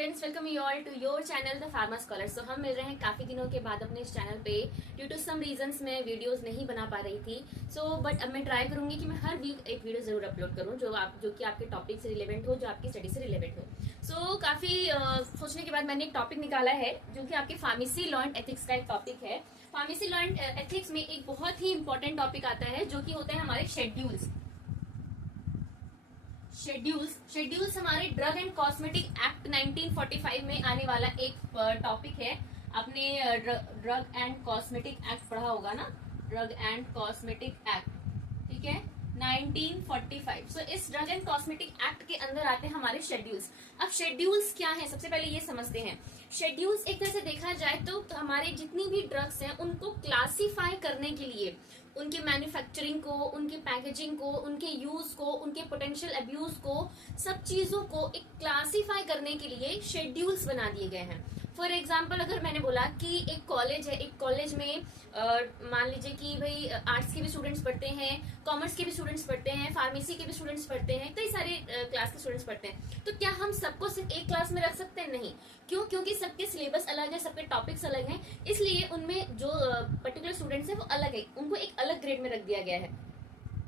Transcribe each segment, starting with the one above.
Friends, welcome you all to your channel the pharma scholar. So हम मिल रहे हैं काफी दिनों के बाद अपने इस चैनल पे। ड्यू टू सम रीजंस मैं वीडियोस नहीं बना पा रही थी। बट अब मैं ट्राई करूंगी कि मैं हर वीक एक वीडियो जरूर अपलोड करूं जो कि आपके टॉपिक से रिलेवेंट हो, जो आपकी स्टडी से रिलेवेंट हो। काफी सोचने के बाद मैंने एक टॉपिक निकाला है जो कि आपके फार्मेसी लॉ एंड एथिक्स का एक टॉपिक है। फार्मेसी लॉ एंड एथिक्स में एक बहुत ही इंपॉर्टेंट टॉपिक आता है जो कि होते हैं हमारे शेड्यूल्स। शेड्यूल्स हमारे ड्रग एंड कॉस्मेटिक एक्ट 1945 में आने वाला एक टॉपिक है। आपने ड्रग एंड कॉस्मेटिक एक्ट पढ़ा होगा ना, ड्रग एंड कॉस्मेटिक एक्ट, ठीक है, 1945। इस ड्रग एंड कॉस्मेटिक एक्ट के अंदर आते हैं हमारे शेड्यूल्स। अब शेड्यूल्स क्या है, सबसे पहले ये समझते हैं। शेड्यूल्स एक तरह से देखा जाए तो हमारे जितनी भी ड्रग्स हैं उनको क्लासिफाई करने के लिए, उनके मैन्युफैक्चरिंग को, उनके पैकेजिंग को, उनके यूज को, उनके पोटेंशियल अब्यूज को, सब चीजों को एक क्लासिफाई करने के लिए शेड्यूल्स बना दिए गए हैं। फॉर एग्जाम्पल, अगर मैंने बोला कि एक कॉलेज है, एक कॉलेज में मान लीजिए कि भाई आर्ट्स के भी स्टूडेंट्स पढ़ते हैं, कॉमर्स के भी स्टूडेंट्स पढ़ते हैं, फार्मेसी के भी स्टूडेंट्स पढ़ते हैं, कई सारे क्लास के स्टूडेंट्स पढ़ते हैं। तो क्या हम सबको सिर्फ एक क्लास में रख सकते हैं? नहीं। क्यों? क्योंकि सबके सिलेबस अलग है, सबके टॉपिक्स अलग हैं, इसलिए उनमें जो पर्टिकुलर स्टूडेंट्स हैं वो अलग है, उनको एक अलग ग्रेड में रख दिया गया है।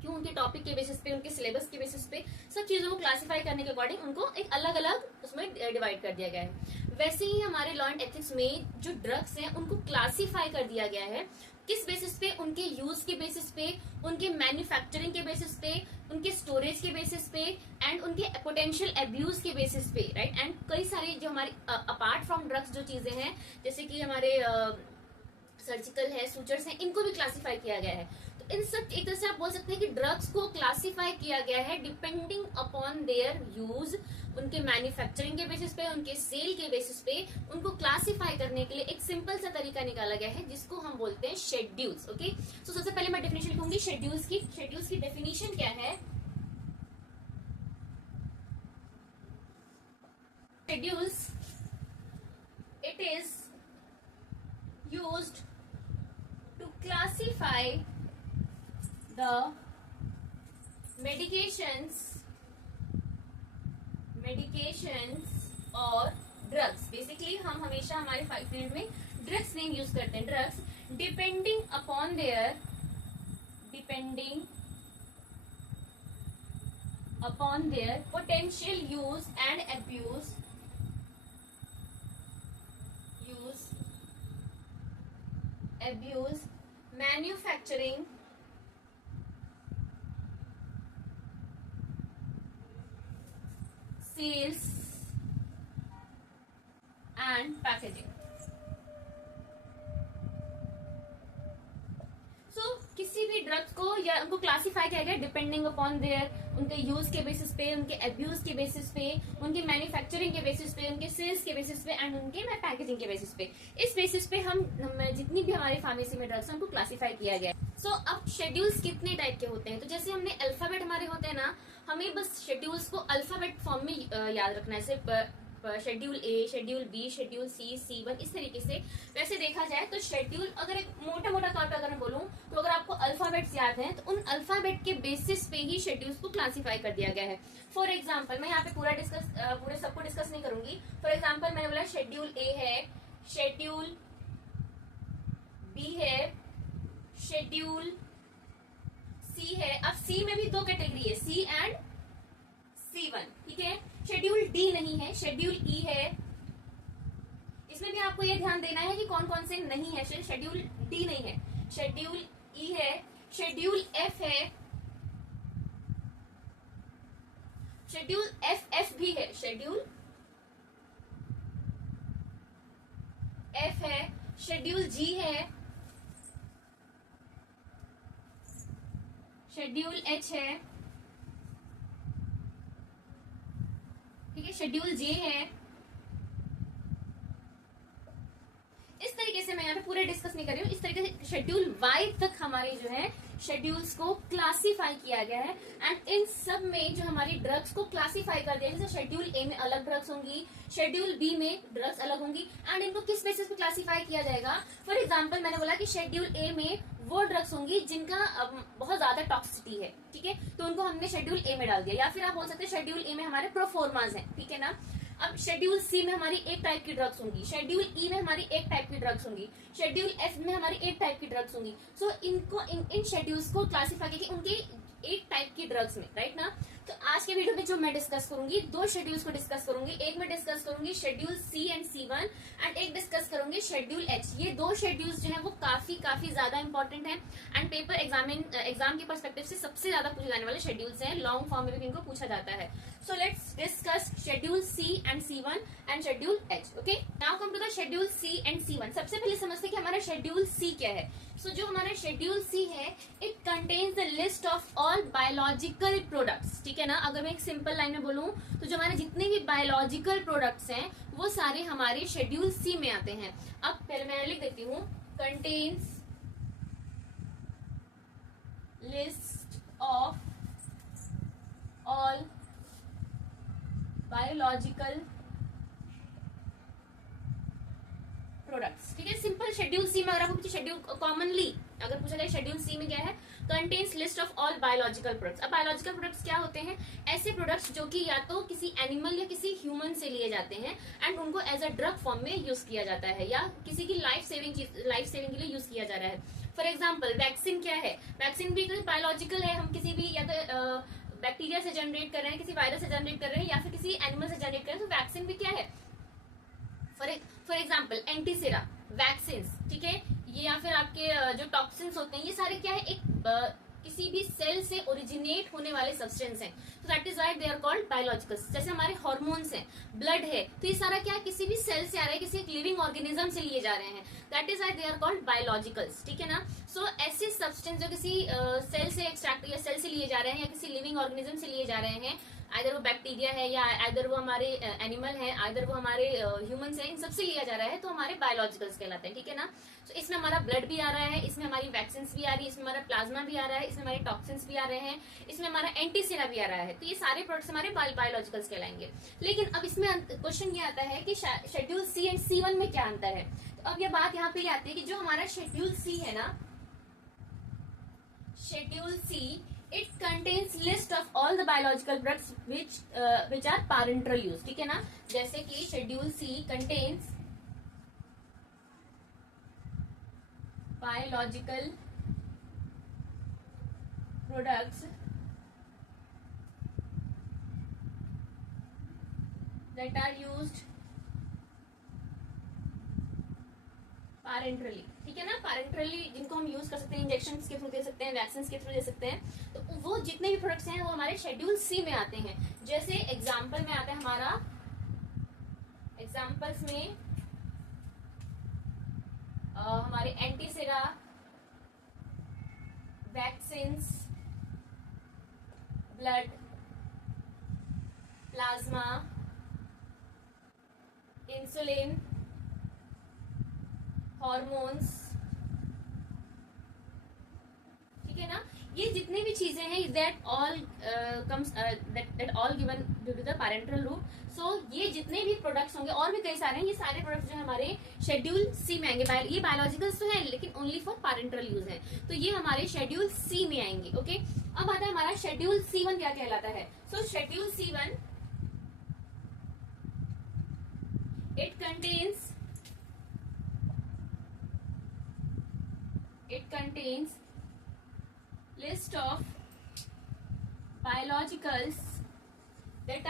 क्यों? उनके टॉपिक के बेसिस पे, उनके सिलेबस के बेसिस पे, सब चीजों को क्लासिफाई करने के अकॉर्डिंग उनको एक अलग अलग उसमें डिवाइड कर दिया गया है। वैसे ही हमारे लॉ एंड एथिक्स में जो ड्रग्स हैं उनको क्लासिफाई कर दिया गया है। किस बेसिस पे? उनके यूज के बेसिस पे, उनके मैन्युफैक्चरिंग के बेसिस पे, उनके स्टोरेज के बेसिस पे एंड उनके पोटेंशियल अब्यूज के बेसिस पे, राइट। एंड कई सारी जो हमारी अपार्ट फ्रॉम ड्रग्स जो चीजें हैं, जैसे कि हमारे सर्जिकल है, सूचर्स हैं, इनको भी क्लासिफाई किया गया है। तो इन सब एक तरह से आप बोल सकते हैं कि ड्रग्स को क्लासिफाई किया गया है डिपेंडिंग अपॉन देयर यूज, उनके मैन्युफैक्चरिंग के बेसिस पे, उनके सेल के बेसिस पे, उनको क्लासिफाई करने के लिए एक सिंपल सा तरीका निकाला गया है जिसको हम बोलते हैं शेड्यूल्स। ओके, सो सबसे पहले मैं डेफिनेशन लिखूंगी शेड्यूल्स की। शेड्यूल्स की डेफिनेशन क्या है? Schedules, it is used to classify the medications और drugs। बेसिकली हम हमेशा हमारे 5 मिनट में ड्रग्स नेम यूज करते हैं। Drugs depending upon their potential use and abuse, manufacturing, sales and packaging। किसी भी ड्रग्स को या उनको क्लासिफाई किया गया डिपेंडिंग अपॉन देयर, उनके यूज के बेसिस पे, उनके अब्यूज के बेसिस पे, उनके मैन्युफैक्चरिंग के बेसिस पे, उनके सेल्स के बेसिस पे एंड उनके पैकेजिंग के बेसिस पे। इस बेसिस पे हम जितनी भी हमारी फार्मेसी में ड्रग्स हैं उनको क्लासिफाई किया गया है। अब शेड्यूल्स कितने टाइप के होते हैं? तो जैसे हमने अल्फाबेट हमारे होते हैं ना, हमें बस शेड्यूल्स को अल्फाबेट फॉर्म में याद रखना है, सिर्फ schedule A, schedule B, schedule C, C1, इस तरीके से। वैसे देखा जाए तो शेड्यूल अगर एक मोटा तौर पे अगर मैं बोलूं तो अगर आपको अल्फाबेट्स याद हैं तो उन अल्फाबेट के बेसिस पे ही शेड्यूल्स को क्लासिफाई कर दिया गया है। फॉर एग्जांपल, मैं यहाँ पे पूरे सबको डिस्कस नहीं करूंगी। फॉर एग्जांपल, मैंने बोला शेड्यूल ए है, शेड्यूल बी है, शेड्यूल सी है। अब सी में भी 2 कैटेगरी है, C एंड C1, ठीक है। शेड्यूल डी नहीं है, शेड्यूल ई है। इसमें भी आपको ये ध्यान देना है कि कौन कौन से नहीं है। शेड्यूल डी नहीं है, शेड्यूल ई है, शेड्यूल एफ है, शेड्यूल एफ भी है, शेड्यूल एफ है, शेड्यूल जी है, शेड्यूल एच है, ठीक है, शेड्यूल जे है। इस तरीके से मैं यहाँ पे पूरे डिस्कस नहीं कर रही हूँ। इस तरीके से शेड्यूल वाई तक हमारे जो है शेड्यूल्स को क्लासिफाई किया गया है। एंड इन सब में जो हमारी ड्रग्स को क्लासिफाई कर दिया, जैसे शेड्यूल ए में अलग ड्रग्स होंगी, शेड्यूल बी में ड्रग्स अलग होंगी, एंड इनको किस बेसिस पे क्लासिफाई किया जाएगा। फॉर एग्जाम्पल, मैंने बोला कि शेड्यूल ए में वो ड्रग्स होंगी जिनका बहुत ज्यादा टॉक्सिसिटी है, ठीक है, तो उनको हमने शेड्यूल ए में डाल दिया। या फिर आप बोल सकते हैं शेड्यूल ए में हमारे प्रोफोर्माज हैं, ठीक है ना। अब शेड्यूल सी में हमारी एक टाइप की ड्रग्स होंगी, शेड्यूल ई में हमारी एक टाइप की ड्रग्स होंगी, शेड्यूल एफ में हमारी एक टाइप की ड्रग्स होंगी। सो इनको इन शेड्यूल्स को क्लासीफाई करके उनके एक टाइप की ड्रग्स में, राइट ना। तो आज के वीडियो में जो मैं डिस्कस करूंगी, दो शेड्यूल्स को डिस्कस करूंगी। एक में डिस्कस करूंगी schedule C and C1 and एक डिस्कस करूंगी शेड्यूल एच। ये दो शेड्यूल्स जो है वो काफी ज्यादा इंपॉर्टेंट है एंड पेपर एग्जाम के पर्सपेक्टिव से सबसे ज्यादा पूछे जाने वाले शेड्यूल्स हैं। लॉन्ग फॉर्म में भी इनको पूछा जाता है। So let's discuss schedule C and C1 and schedule H. Okay, now come to the schedule C and C1। सबसे पहले समझते हैं कि हमारा शेड्यूल सी क्या है। सो जो हमारा शेड्यूल सी है, it contains the list of all biological products. ठीक है ना, अगर मैं एक सिंपल लाइन में बोलूं तो जो हमारे जितने भी बायोलॉजिकल प्रोडक्ट्स हैं वो सारे हमारे शेड्यूल सी में आते हैं। अब पहले मैं लिख देती हूँ, contains list of all biological products. ठीक है, सिंपल शेड्यूल सी में अगर आपको शेड्यूल कॉमनली अगर पूछा जाए शेड्यूल सी में क्या है, contains list of all biological products. अब बायोलॉजिकल प्रोडक्ट्स क्या होते हैं? ऐसे प्रोडक्ट्स जो कि या तो किसी एनिमल या किसी ह्यूमन से लिए जाते हैं एंड उनको एज अ ड्रग फॉर्म में यूज किया जाता है या किसी की लाइफ सेविंग के लिए यूज किया जा रहा है। फॉर एग्जाम्पल वैक्सीन क्या है? वैक्सीन भी बायोलॉजिकल है। हम किसी भी या तो बैक्टीरिया से जनरेट कर रहे हैं, किसी वायरस से जनरेट कर रहे हैं या फिर किसी एनिमल से जनरेट कर रहे हैं, तो वैक्सीन भी क्या है? For example antisera vaccine. ठीक है, ये या फिर आपके जो टॉक्सिन्स होते हैं, ये सारे क्या है, एक किसी भी सेल से ओरिजिनेट होने वाले सब्सटेंस हैं। तो that is why they are called biologicals. जैसे हमारे हार्मोन्स हैं, ब्लड है, तो ये सारा क्या है, किसी भी सेल से आ रहा है, किसी एक लिविंग ऑर्गेनिज्म से लिए जा रहे हैं। That is why they are called biologicals. ठीक है ना। सो ऐसे सब्सटेंस जो किसी सेल से एक्सट्रैक्ट या सेल से लिए जा रहे हैं या किसी लिविंग ऑर्गेनिज्म से लिए जा रहे हैं, आइदर वो बैक्टीरिया है या आइदर वो हमारे एनिमल है, आइदर वो हमारे ह्यूमंस है, इन सबसे लिया जा रहा है, तो हमारे बायोलॉजिकल्स कहलाते हैं। ठीक है ना। तो इसमें हमारा ब्लड भी आ रहा है, इसमें हमारी वैक्सीन भी आ रही है, इसमें हमारा प्लाज्मा भी आ रहा है, इसमें हमारे टॉक्सिन्स भी आ रहे हैं, इसमें हमारा एंटीसेरा भी आ रहा है। तो ये सारे प्रोडक्ट्स हमारे बायोलॉजिकल्स कहलाएंगे। लेकिन अब इसमें क्वेश्चन ये आता है कि शेड्यूल सी एंड C1 में क्या अंतर है। तो अब ये बात यहाँ पे आती है कि जो हमारा शेड्यूल सी है ना, schedule C, it contains list of all the biological products which are parenteral use। ठीक है ना। जैसे कि schedule C contains biological products that are used parenterally। ठीक है ना, पैरेंटरली जिनको हम यूज कर सकते हैं, इंजेक्शन के थ्रू दे सकते हैं, वैक्सीन के थ्रू दे सकते हैं, तो वो जितने भी प्रोडक्ट्स हैं वो हमारे शेड्यूल सी में आते हैं। जैसे एग्जाम्पल में आता है हमारा, एग्जाम्पल्स में हमारे antisera, vaccines, blood, plasma, insulin, hormones. ठीक है ना, ये जितने भी चीजें हैं that all given due to the parenteral route. So ये जितने भी प्रोडक्ट्स होंगे और भी कई सारे हैं, ये सारे प्रोडक्ट्स जो है हमारे शेड्यूल सी में आएंगे। ये बायोलॉजिकल्स तो है लेकिन ओनली फॉर पैरेंटल यूज है, तो ये हमारे शेड्यूल सी में आएंगे। ओके, अब आता है हमारा शेड्यूल C1 क्या कहलाता है। सो schedule C1, it contains list of biologicals that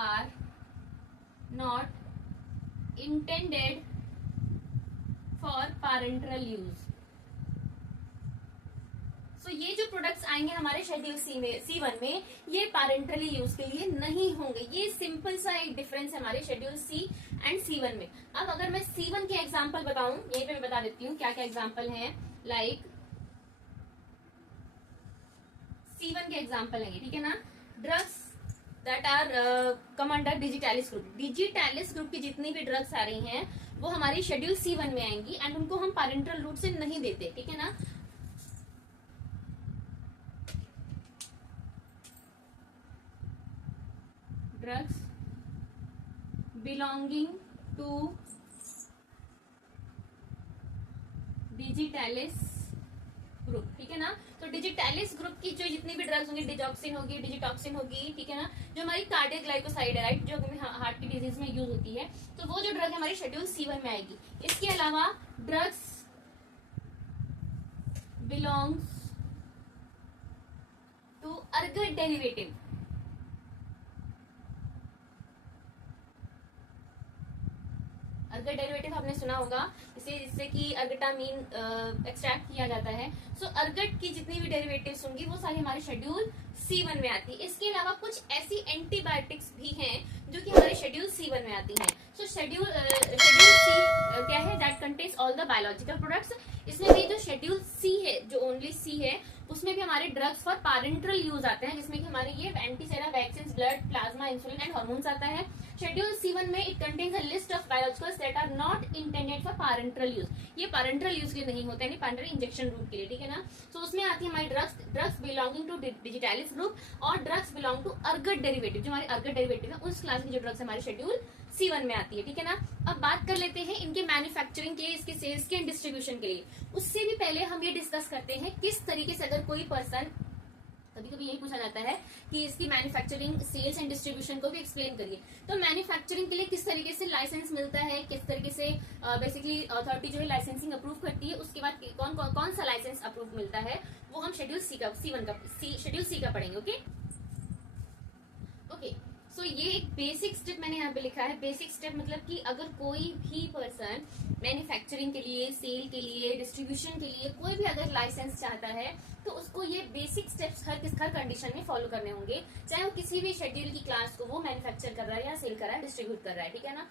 are not intended for parenteral use। तो ये जो प्रोडक्ट्स आएंगे हमारे शेड्यूल C1 में, ये पैरेंटली यूज के लिए नहीं होंगे। ये सिंपल सा एक डिफरेंस है हमारे शेड्यूल C एंड C1 में। अब अगर मैं C1 के एग्जांपल बताऊं, यहीं पे मैं बता देती हूँ क्या क्या एग्जांपल हैं। लाइक C1 के एग्जांपल है, ठीक है ना, drugs that are come under digitalis group. Digitalis group की जितनी भी ड्रग्स आ रही हैं वो हमारी शेड्यूल C1 में आएंगी एंड उनको हम पैरेंटल रूट से नहीं देते। ठीक है ना। Drugs belonging to digitalis group. ठीक है ना। तो डिजिटैलिस ग्रुप की जो जितनी भी ड्रग्स होंगी, डिजॉक्सिन होगी, डिजिटॉक्सिन होगी, ठीक है ना, जो हमारी कार्डियक ग्लाइकोसाइड है, राइट, जो हमें हार्ट की डिजीज में यूज होती है, तो वो जो ड्रग हमारी शेड्यूल C1 में आएगी। इसके अलावा drugs belongs to ergot derivative, ergot derivative आपने सुना होगा, जिससे कि अर्गटामीन एक्सट्रैक्ट किया जाता है। सो अर्गट की जितनी भी डेरिवेटिव्स होंगी वो सारी हमारे शेड्यूल C1 में आती है। इसके अलावा कुछ ऐसी एंटीबायोटिक्स भी हैं जो कि हमारे शेड्यूल C1 में आती हैं। सो शेड्यूल C क्या है, that contains all the biological products. इसमें भी जो शेड्यूल C है, जो ओनली C है, उसमें भी हमारे ड्रग्स फॉर पैरेंटल यूज आते हैं, जिसमें कि हमारे ये antisera, vaccine, blood plasma, insulin and hormones आता है। शेड्यूल C1 में it contains a list of biologicals that are not intended for parental use. ये पैरेंटल यूज के लिए नहीं होते हैं, पैरेंटल इंजेक्शन रूट के लिए, ठीक है ना। सो उसमें आती है हमारी drugs belonging to digitalis group और drugs belong to ergot derivative. जो हमारे अर्गट डेरिवेटिव है उस क्लास की जो ड्रग्स हमारे शेड्यूल C1 में आती है, ठीक है ना। अब बात कर लेते हैं इनके मैन्युफैक्चरिंग के, इसके सेल्स के एंड डिस्ट्रीब्यूशन के लिए। उससे भी पहले हम ये डिस्कस करते हैं किस तरीके से अगर कोई पर्सन, कभी कभी यही पूछा जाता है कि इसकी मैन्युफैक्चरिंग, सेल्स एंड डिस्ट्रीब्यूशन को भी एक्सप्लेन करिए। तो मैन्युफैक्चरिंग के लिए किस तरीके से लाइसेंस मिलता है, किस तरीके से बेसिकली अथॉरिटी जो है लाइसेंसिंग अप्रूव करती है, उसके बाद कौन सा लाइसेंस अप्रूव मिलता है, वो हम शेड्यूल शेड्यूल C का पढ़ेंगे। ओके। सो ये एक बेसिक स्टेप मैंने यहाँ पे लिखा है। बेसिक स्टेप मतलब कि अगर कोई भी पर्सन मैन्युफैक्चरिंग के लिए, सेल के लिए, डिस्ट्रीब्यूशन के लिए कोई भी अगर लाइसेंस चाहता है तो उसको ये बेसिक स्टेप्स हर कंडीशन में फॉलो करने होंगे, चाहे वो किसी भी शेड्यूल की क्लास को वो मैन्युफैक्चर कर रहा है या सेल कर रहा है, डिस्ट्रीब्यूट कर रहा है, ठीक है ना।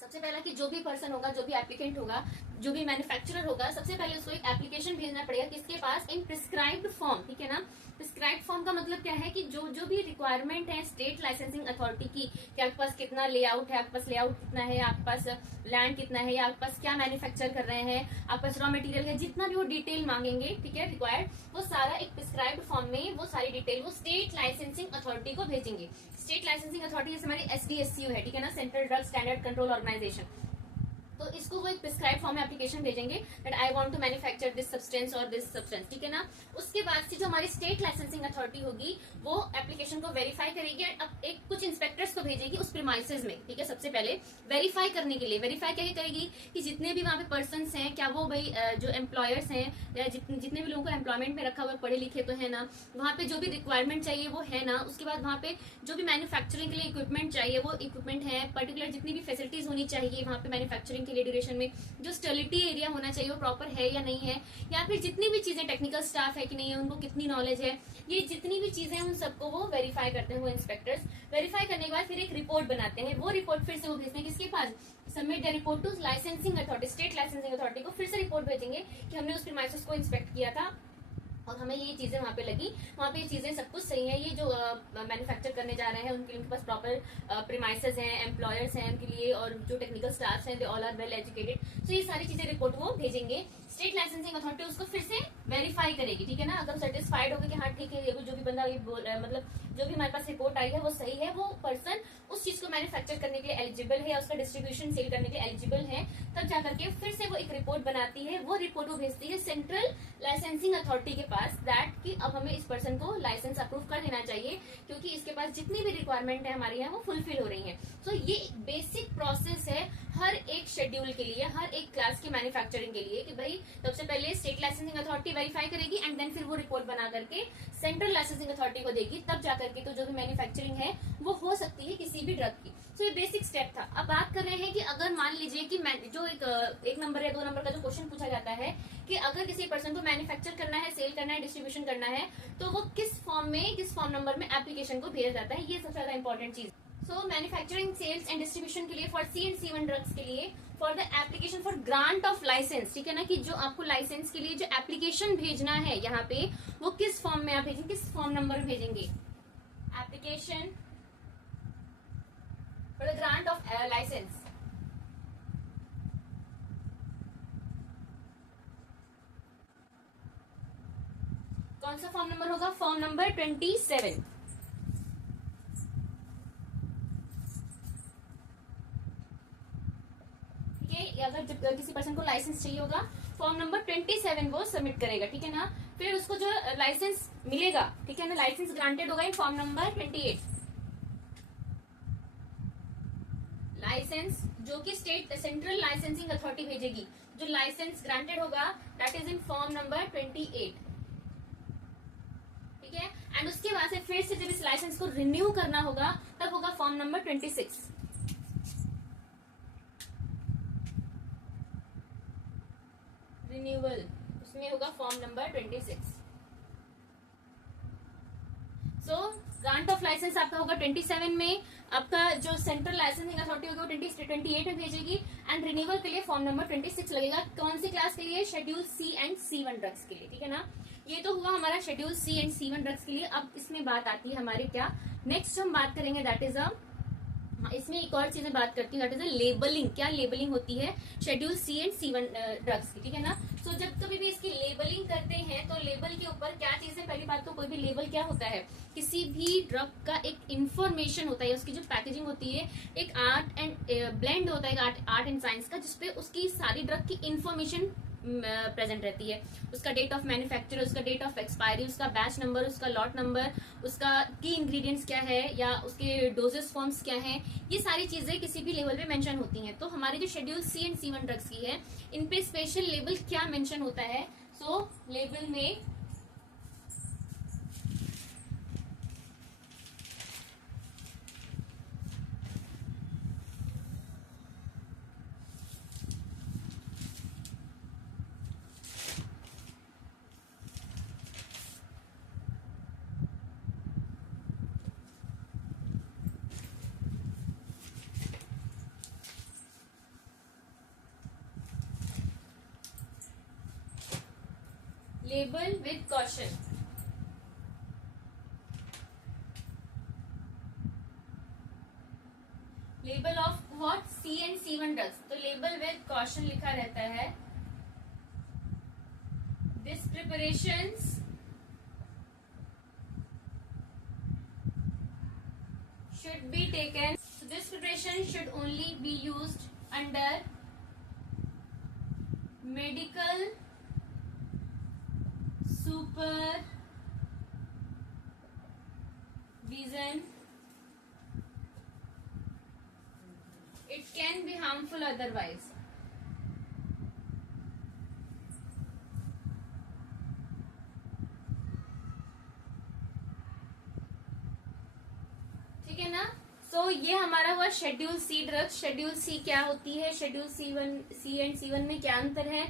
सबसे पहला कि जो भी पर्सन होगा, जो भी एप्लीकेंट होगा, जो भी मैन्युफैक्चरर होगा, सबसे पहले उसको एक एप्लीकेशन भेजना पड़ेगा किसके पास, इन प्रिस्क्राइब्ड फॉर्म, ठीक है ना। प्रिस्क्राइब्ड फॉर्म का मतलब क्या है कि जो भी रिक्वायरमेंट है स्टेट लाइसेंसिंग अथॉरिटी की, कि आपके पास कितना लेआउट है, आपके पास लेआउट कितना है, आपके पास लैंड कितना है, या आपके पास क्या मैन्युफैक्चर कर रहे हैं, आपके पास रॉ मटेरियल है, जितना भी वो डिटेल मांगेंगे, ठीक है, रिक्वायर्ड, वो सारा एक प्रिस्क्राइब्ड फॉर्म में वो सारी डिटेल वो स्टेट लाइसेंसिंग अथॉरिटी को भेजेंगे। स्टेट लाइसेंसिंग अथॉरिटी जैसे हमारी SDSCU है, ठीक है ना, central drug standard control organisation. तो इसको वो एक प्रिस्क्राइब फॉर्म में एप्लीकेशन भेजेंगे that I want to manufacture this substance और दिस सब्सटेंस, ठीक है ना। उसके बाद से जो हमारी स्टेट लाइसेंसिंग अथॉरिटी होगी वो एप्लीकेशन को वेरीफाई करेगी एंड अब एक कुछ इंस्पेक्टर्स को भेजेगी उस प्रीमाइसेस में, ठीक है। सबसे पहले वेरीफाई करने के लिए, वेरीफाई क्या करेगी कि जितने भी वहाँ पे पर्सन हैं, क्या वो भाई जो एम्प्लॉयर्स हैं या जितने भी लोगों को एम्प्लॉयमेंट में रखा हुआ है, पढ़े लिखे तो है ना, वहाँ पे जो भी रिक्वायरमेंट चाहिए वो है ना। उसके बाद वहाँ पे जो भी मैन्युफैक्चरिंग के लिए इक्विपमेंट चाहिए वो इक्विपमेंट है, पर्टिकुलर जितनी भी फैसिलिटीज होनी चाहिए वहाँ पे मैन्युफैक्चरिंग के लिए ड्यूरेशन में, जो स्टर्लिटी एरिया होना चाहिए वो प्रॉपर है या नहीं है, या फिर जितनी भी चीजें, टेक्निकल स्टाफ है कि नहीं है, उनको कितनी नॉलेज है, ये जितनी भी चीजें उन सबको वो वेरीफाई करते हैं वो इंस्पेक्टर्स। वेरीफाई करने के बाद फिर एक रिपोर्ट बनाते हैं, वो रिपोर्ट फिर से वो भेजते हैं किसके पास, submit the report to licensing authority, state licensing authority को फिर से रिपोर्ट भेजेंगे कि हमने उस प्रीमाइसेस को इंस्पेक्ट किया था और हमें ये चीजें वहाँ पे लगी, वहाँ पे ये चीजें सब कुछ सही है, ये जो मैन्युफैक्चर करने जा रहे हैं उनके पास प्रॉपर प्रीमाइसेस हैं, एम्प्लॉयर्स हैं उनके लिए, और जो टेक्निकल स्टाफ हैं they all are well educated. तो ये सारी चीजें रिपोर्ट वो भेजेंगे, स्टेट लाइसेंसिंग अथॉरिटी उसको फिर से वेरीफाई करेगी, ठीक है ना। अगर सेटिस्फाइड होगी कि हाँ ठीक है, ये जो भी बंदा ये बोल रहा है, मतलब जो भी हमारे पास रिपोर्ट आई है वो सही है, वो पर्सन उस चीज को मैन्युफैक्चर करने के लिए एलिजिबल है या उसका डिस्ट्रीब्यूशन सेल करने के लिए एलिजिबल है, तब जाकर के फिर से वो एक रिपोर्ट बनाती है, वो रिपोर्ट वो भेजती है सेंट्रल लाइसेंसिंग अथॉरिटी के पास, दैट कि अब हमें इस पर्सन को लाइसेंस अप्रूव कर देना चाहिए क्योंकि इसके पास जितनी भी रिक्वायरमेंट है हमारे यहाँ वो फुलफिल हो रही है। तो ये बेसिक प्रोसेस है हर एक शेड्यूल के लिए, हर एक क्लास की मैन्युफैक्चरिंग के लिए, कि भाई सबसे पहले स्टेट लाइसेंसिंग अथॉरिटी वेरीफाई करेगी एंड देन फिर वो रिपोर्ट बना करके सेंट्रल लाइसेंसिंग अथॉरिटी को देगी, तब जाकर के तो जो भी मैन्युफैक्चरिंग है वो हो सकती है किसी भी ड्रग की। तो ये बेसिक स्टेप था। अब बात कर रहे हैं कि अगर मान लीजिए कि जो एक नंबर या 2 नंबर का जो क्वेश्चन पूछा जाता है कि अगर किसी पर्सन को मैन्युफैक्चर करना है, सेल करना है, डिस्ट्रीब्यूशन करना है, तो वो किस फॉर्म नंबर में एप्लीकेशन को भेजा जाता है, ये सबसे ज्यादा इंपॉर्टेंट चीज। So manufacturing, sales and distribution के लिए for C and C1 drugs के लिए for the application for grant of licence, ठीक है ना, कि जो आपको लाइसेंस के लिए जो एप्लीकेशन भेजना है यहाँ पे वो किस फॉर्म में आप भेजेंगे, किस फॉर्म नंबर में भेजेंगे, application for the grant of licence. कौन सा फॉर्म नंबर होगा, फॉर्म नंबर 27। अगर किसी पर्सन को लाइसेंस चाहिए होगा फॉर्म नंबर 27 वो सबमिट करेगा, ठीक है ना। फिर उसको जो लाइसेंस मिलेगा, ठीक है ना, लाइसेंस ग्रांटेड होगा इन फॉर्म नंबर 28। लाइसेंस जो कि स्टेट सेंट्रल लाइसेंसिंग अथॉरिटी भेजेगी, जो लाइसेंस ग्रांटेड होगा that is in form number 28, ठीक है। एंड उसके बाद से फिर से जब इस लाइसेंस को रिन्यू करना होगा तब होगा फॉर्म नंबर 26। रिन्यूअल उसमें होगा form number 26। So grant of licence आपका होगा 27 में, आपका जो सेंट्रल लाइसेंसिंग अथॉरिटी होगी वो 28 में भेजेगी, एंड रिन्यूअल के लिए फॉर्म नंबर 26 लगेगा। कौन सी क्लास के लिए? Schedule C and C1 drugs के लिए, ठीक है ना। ये तो हुआ हमारा schedule C and C1 drugs के लिए। अब इसमें बात आती है हमारे क्या, नेक्स्ट हम बात करेंगे दैट इज इसमें एक और चीजें बात करती हूँ दैट इज लेबलिंग। क्या लेबलिंग होती है schedule C and C1 drugs की, ठीक है ना। सो जब कभी भी इसकी लेबलिंग करते हैं तो लेबल के ऊपर क्या चीज है, पहली बात तो कोई भी लेबल क्या होता है, किसी भी ड्रग का एक इंफॉर्मेशन होता है, उसकी जो पैकेजिंग होती है, एक आर्ट एंड ब्लेंड होता है, आर्ट एंड साइंस का, जिसपे उसकी सारी ड्रग की इंफॉर्मेशन प्रेजेंट रहती है। उसका डेट ऑफ मैन्युफैक्चर, उसका डेट ऑफ एक्सपायरी, उसका बैच नंबर, उसका लॉट नंबर, उसका की इंग्रेडिएंट्स क्या है, या उसके डोजेस फॉर्म्स क्या हैं, ये सारी चीजें किसी भी लेवल पे मेंशन होती हैं। तो हमारे जो schedule C and C1 drugs की है, इन पे स्पेशल लेबल क्या मेंशन होता है। सो लेबल में label with caution, label of what C and C1 drugs. तो लेबल विद कॉशन लिखा रहता है, this preparations should be taken, so this preparation should only be used under medical supervision. It can be harmful otherwise. ठीक है ना। सो ये हमारा हुआ schedule C drugs. Schedule C क्या होती है, शेड्यूल सी एंड C1 में क्या अंतर है,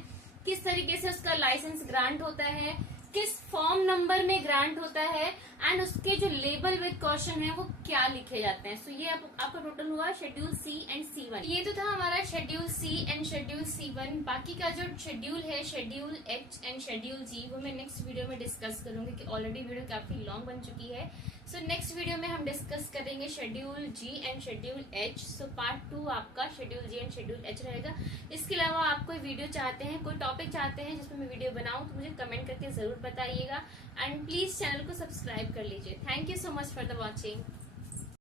किस तरीके से उसका लाइसेंस ग्रांट होता है, किस फॉर्म नंबर में ग्रांट होता है, एंड उसके जो लेबल विद कॉशन है वो क्या लिखे जाते हैं। सो ये आपका टोटल हुआ शेड्यूल सी एंड C1। ये तो था हमारा schedule C and schedule C1। बाकी का जो शेड्यूल है, schedule H and schedule G, वो मैं नेक्स्ट वीडियो में डिस्कस करूंगी कि ऑलरेडी वीडियो काफी लॉन्ग बन चुकी है। सो नेक्स्ट वीडियो में हम डिस्कस करेंगे schedule G and schedule H। So part 2 आपका schedule G and schedule H रहेगा। इसके अलावा आप कोई वीडियो चाहते हैं, कोई टॉपिक चाहते हैं जिसमें मैं वीडियो बनाऊं, तो मुझे कमेंट करके जरूर बताइएगा, एंड प्लीज चैनल को सब्सक्राइब कर लीजिए। Thank you so much for the watching.